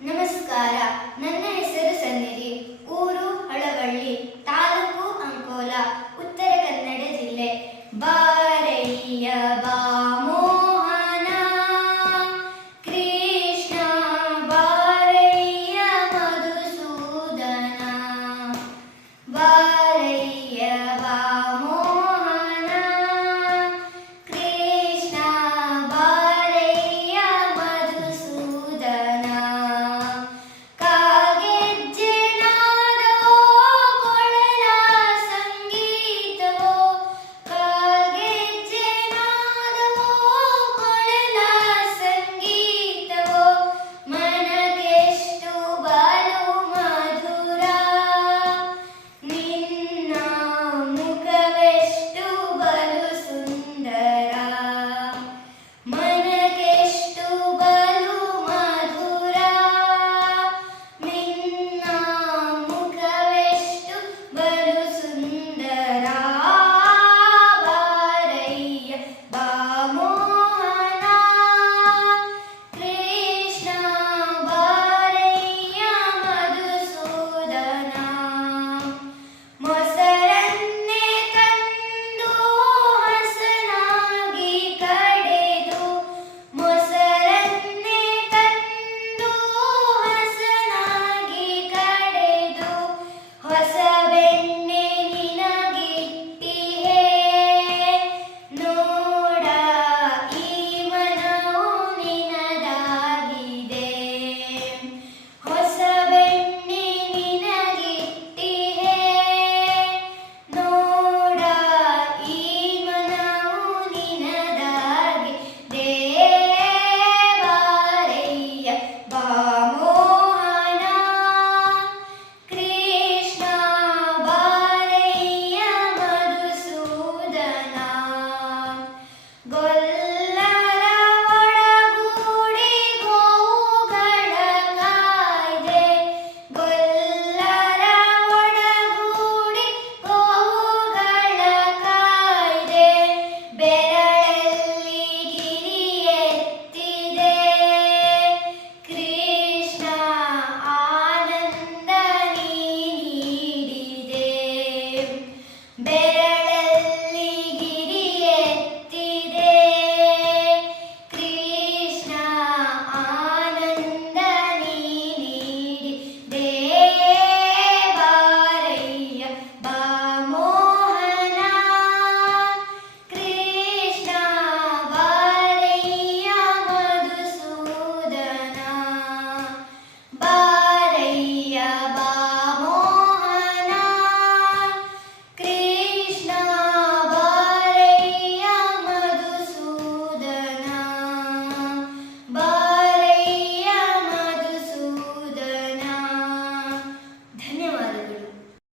ನಮಸ್ಕಾರ ನನ್ನ ಹೆಸರು ಸನ್ನಿಧಿ ಊರು